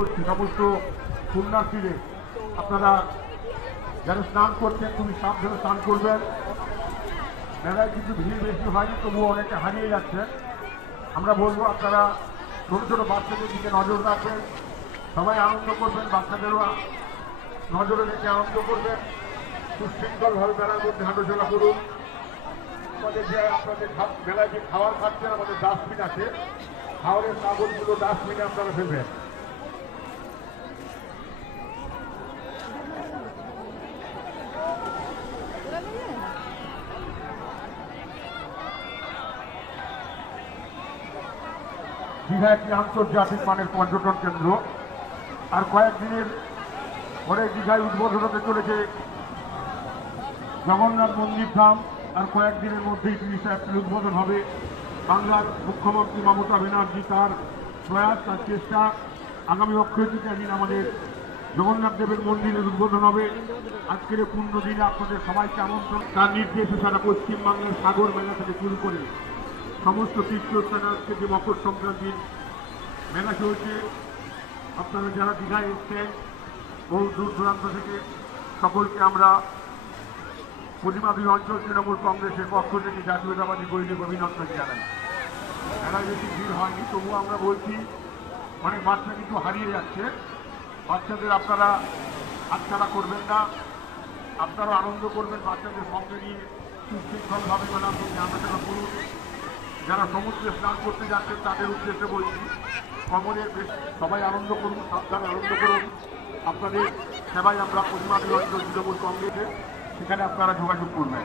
করছি সমস্ত পুণ্যার্থীদের, আপনারা যারা স্নান করছেন খুবই সাবধানে স্নান করবেন। মেলায় কিন্তু ভিড় বেশি হয়নি, তবুও অনেকে হারিয়ে যাচ্ছে। আমরা বলবো আপনারা ছোটো ছোটো বাচ্চাদের দিকে নজর রাখবেন, সবাই আনন্দ করবেন, বাচ্চাদেরও নজরে রেখে আনন্দ করবেন। সুশৃঙ্খলভাবে মেলার মধ্যে হাঁটাচলা করুন। আমাদের যে আপনাদের মেলায় যে খাবার খাচ্ছেন, আমাদের ডাস্টবিন আছে, খাবারের কাগজগুলো ডাস্টবিনে আপনারা ফেলবেন। দীঘা একটি আন্তর্জাতিক মানের পর্যটন কেন্দ্র। আর কয়েকদিনের পরে দীঘায় উদ্বোধন হতে চলেছে জগন্নাথ মন্দির ধাম। আর কয়েকদিনের মধ্যেই 30 এপ্রিল উদ্বোধন হবে। বাংলার মুখ্যমন্ত্রী মমতা ব্যানার্জি তার প্রয়াস, তার চেষ্টা, আগামী অক্ষয় তৃতীয়ার দিন আমাদের জগন্নাথ দেবের মন্দিরের উদ্বোধন হবে। আজকের পূর্ণ দিনে আপনাদের সবাইকে আমন্ত্রণ। তার নির্দেশে সারা পশ্চিমবাংলার সাগর মেলা থেকে শুরু করে সমস্ত তীর্থস্থান থেকে মকর সংক্রান্তির মেলা চলছে। আপনারা যারা দীঘায় এসছেন বহু দূর দূরান্ত থেকে, সকলকে আমরা পূর্ণিমাবী অঞ্চল তৃণমূল কংগ্রেসের পক্ষ থেকে জাতীয়তাবাদী গৈরিক অভিনন্দন জানাই। মেলায় বেশি ভিড় হয়নি, তবুও আমরা বলছি অনেক বাচ্চা কিন্তু হারিয়ে যাচ্ছে। বাচ্চাদের আপনারা হাতছাড়া করবেন না, আপনারা আনন্দ করবেন বাচ্চাদের সঙ্গে নিয়ে। সুশৃঙ্খলভাবে মেলার মধ্যে আলোচনা করুন। যারা সমুদ্রে স্নান করতে যাচ্ছেন তাদের উদ্দেশ্যে বলছি, কমরের বেশ সবাই আনন্দ করুন, সাবধানে আনন্দ করুন। আপনাদের সেবায় আমরা পূর্ণিমাবী অঞ্চল তৃণমূল কংগ্রেসে, সেখানে আপনারা যোগাযোগ করবেন।